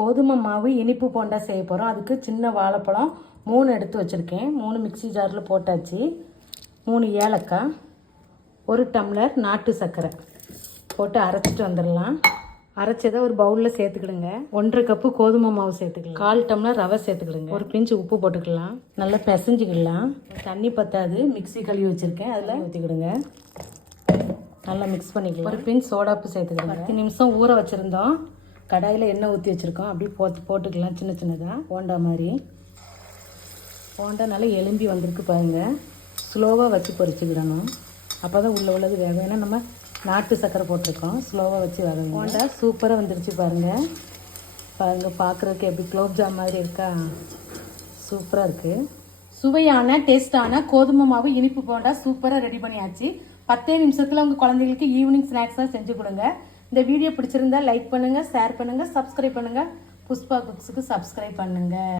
கோதுமை மாவு இனிப்பு போண்டா செய்ய போகிறோம். அதுக்கு சின்ன வாழைப்பழம் 3 எடுத்து வச்சுருக்கேன். 3 மிக்ஸி ஜாரில் போட்டாச்சு. 3 ஏலக்காய், 1 டம்ளர் நாட்டு சர்க்கரை போட்டு அரைச்சிட்டு வந்துடலாம். அரைச்சதை ஒரு பவுலில் சேர்த்துக்கிடுங்க. 1/2 கப்பு கோதுமை மாவு சேர்த்துக்கலாம். 1/4 டம்ளர் ரவை சேர்த்துக்கிடுங்க. ஒரு பிஞ்சு உப்பு போட்டுக்கலாம். நல்லா பிசைஞ்சிக்கிடலாம். தண்ணி பத்தாது, மிக்ஸி கழுவி வச்சுருக்கேன், அதில் ஊற்றிக்கிடுங்க. நல்லா மிக்ஸ் பண்ணிக்கலாம். ஒரு பிஞ்ச் சோடாப்பு சேர்த்துக்கிடுங்க. 10 நிமிஷம் ஊற வச்சுருந்தோம். கடாயில் எண்ணெய் ஊற்றி வச்சுருக்கோம். அப்படியே போட்டுக்கலாம் சின்ன சின்னதாக போண்டா மாதிரி. போண்டா நல்லா எலும்பி வந்திருக்கு பாருங்கள். ஸ்லோவாக வச்சு பொரிச்சுக்கிடணும். அப்போ தான் உள்ளது வேகும். ஏன்னா நம்ம நாட்டு சர்க்கரை போட்டிருக்கோம். ஸ்லோவாக வச்சு வேகும். போண்டா சூப்பராக வந்துருச்சு பாருங்கள். பார்க்குறதுக்கு எப்படி குலோப் ஜாம் மாதிரி இருக்கா? சூப்பராக இருக்குது. சுவையான டேஸ்டான கோதுமை மாவு இனிப்பு போண்டா சூப்பராக ரெடி பண்ணியாச்சு. 10 நிமிஷத்தில் உங்கள் குழந்தைகளுக்கு ஈவினிங் ஸ்நாக்ஸாக செஞ்சு கொடுங்க. இந்த வீடியோ பிடிச்சிருந்தா லைக் பண்ணுங்கள், ஷேர் பண்ணுங்கள், சப்ஸ்கிரைப் பண்ணுங்கள். புஷ்பா குக்ஸுக்கு சப்ஸ்கிரைப் பண்ணுங்கள்.